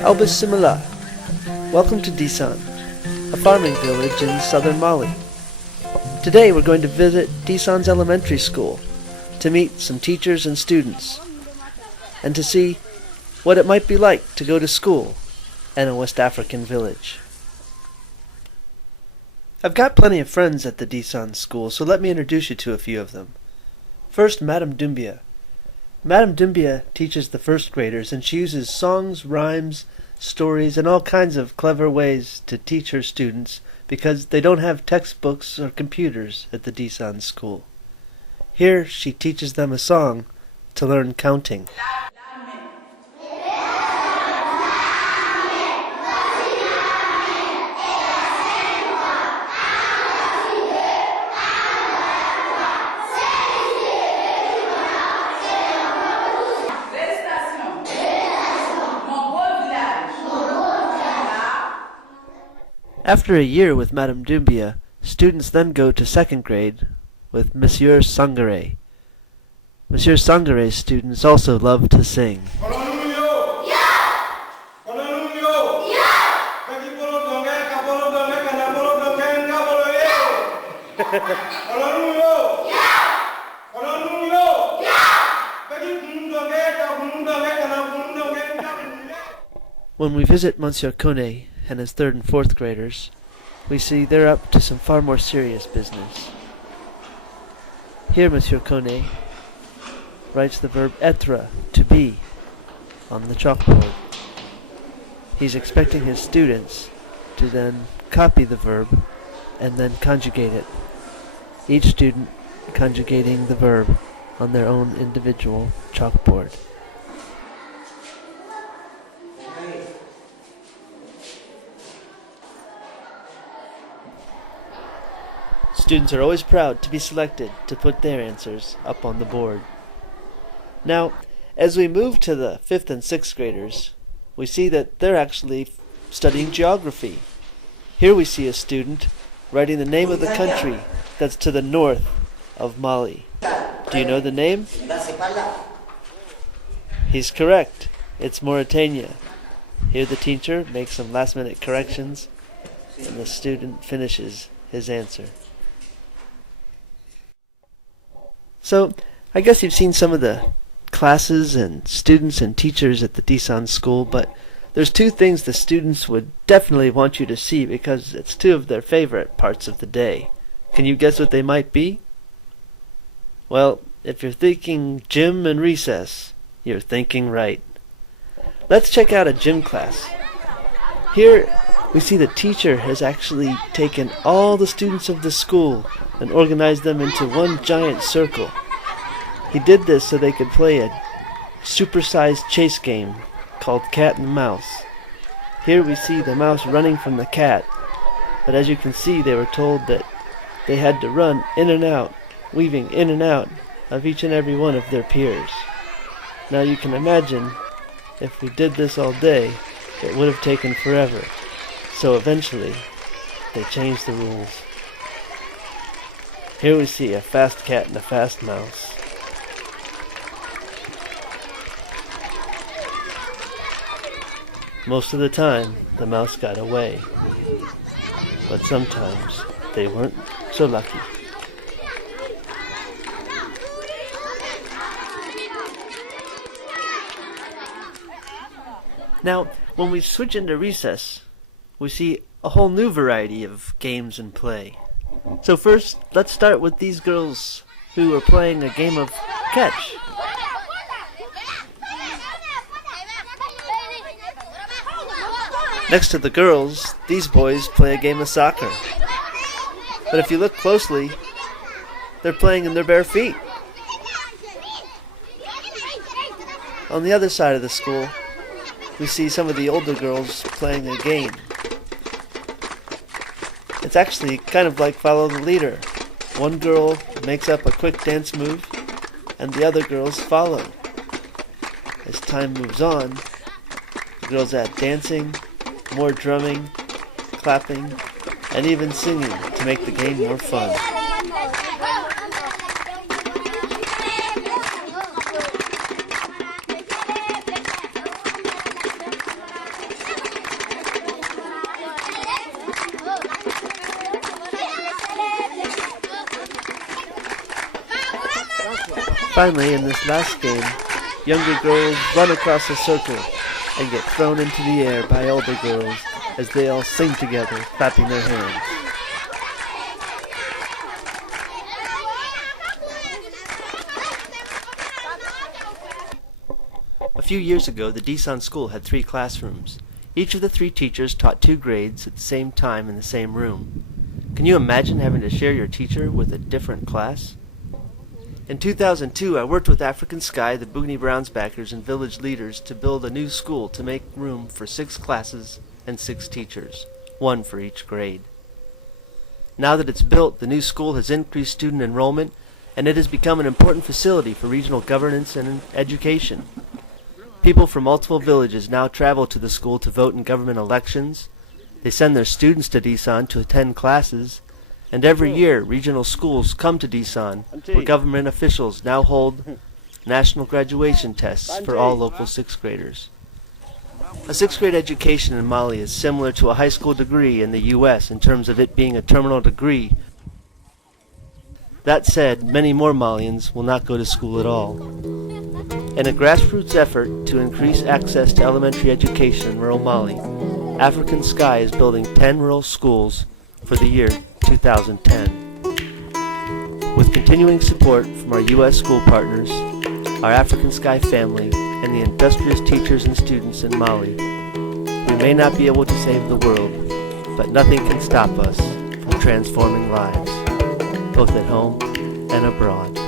Albus Simila. Welcome to Disan, a farming village in southern Mali. Today we're going to visit Disan's elementary school to meet some teachers and students and to see what it might be like to go to school in a West African village. I've got plenty of friends at the Disan school, so let me introduce you to a few of them. First, Madame Doumbia. Madame Doumbia teaches the first graders, and she uses songs, rhymes, stories, and all kinds of clever ways to teach her students because they don't have textbooks or computers at the Disan school. Here she teaches them a song to learn counting. After a year with Madame Doumbia, students then go to second grade with Monsieur Sangare. Monsieur Sangare's students also love to sing. When we visit Monsieur Kone and his third and fourth graders, we see they're up to some far more serious business. Here Monsieur Kone writes the verb être, to be, on the chalkboard. He's expecting his students to then copy the verb and then conjugate it, each student conjugating the verb on their own individual chalkboard. Students are always proud to be selected to put their answers up on the board. Now, as we move to the 5th and 6th graders, we see that they're actually studying geography. Here we see a student writing the name of the country that's to the north of Mali. Do you know the name? He's correct. It's Mauritania. Here the teacher makes some last-minute corrections, and the student finishes his answer. So, I guess you've seen some of the classes and students and teachers at the Disan school, but there's two things the students would definitely want you to see because it's two of their favorite parts of the day. Can you guess what they might be? Well, if you're thinking gym and recess, you're thinking right. Let's check out a gym class. Here we see the teacher has actually taken all the students of the school and organized them into one giant circle. He did this so they could play a supersized chase game called Cat and Mouse. Here we see the mouse running from the cat, but as you can see they were told that they had to run in and out, weaving in and out of each and every one of their peers. Now you can imagine if we did this all day, it would have taken forever. So eventually, they changed the rules. Here we see a fast cat and a fast mouse. Most of the time, the mouse got away, but sometimes they weren't so lucky. Now, when we switch into recess, we see a whole new variety of games and play. So first, let's start with these girls who are playing a game of catch. Next to the girls, these boys play a game of soccer. But if you look closely, they're playing in their bare feet. On the other side of the school, we see some of the older girls playing a game. It's actually kind of like follow the leader. One girl makes up a quick dance move, and the other girls follow. As time moves on, the girls add dancing, more drumming, clapping, and even singing to make the game more fun. Finally, in this last game, younger girls run across a circle and get thrown into the air by older girls as they all sing together, clapping their hands. A few years ago, the Desan school had 3 classrooms. Each of the 3 teachers taught 2 grades at the same time in the same room. Can you imagine having to share your teacher with a different class? In 2002, I worked with African Sky, the Boonie Brownsbackers, and village leaders to build a new school to make room for 6 classes and 6 teachers, 1 for each grade. Now that it's built, the new school has increased student enrollment, and it has become an important facility for regional governance and education. People from multiple villages now travel to the school to vote in government elections. They send their students to Desan to attend classes, and every year regional schools come to Desan, where government officials now hold national graduation tests for all local 6th graders. A 6th grade education in Mali is similar to a high school degree in the U.S. in terms of it being a terminal degree. That said, many more Malians will not go to school at all. In a grassroots effort to increase access to elementary education in rural Mali, African Sky is building 10 rural schools for the year 2010. With continuing support from our U.S. school partners, our African Sky family, and the industrious teachers and students in Mali, we may not be able to save the world, but nothing can stop us from transforming lives, both at home and abroad.